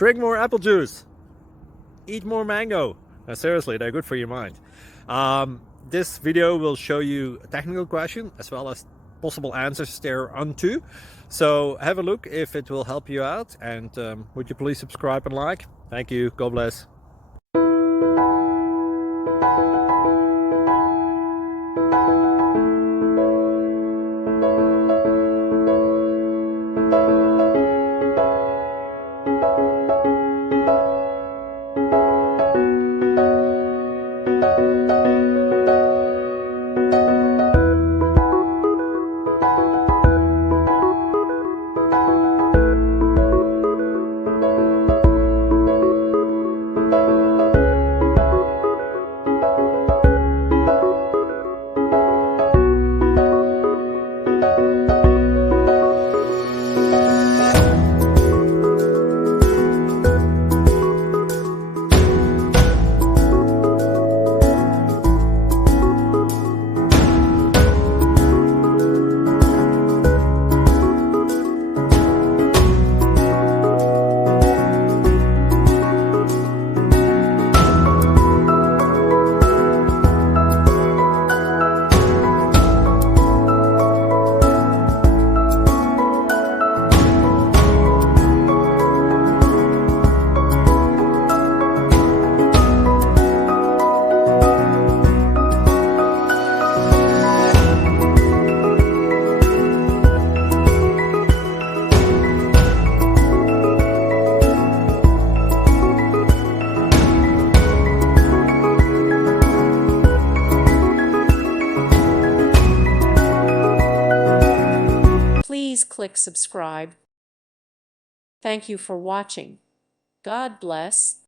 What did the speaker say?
Drink more apple juice. Eat more mango. Now, seriously, they're good for your mind. This video will show you a technical question as well as possible answers thereunto. So have a look if it will help you out, and would you please subscribe and like? Thank you. God bless. Please click subscribe. Thank you for watching. God bless.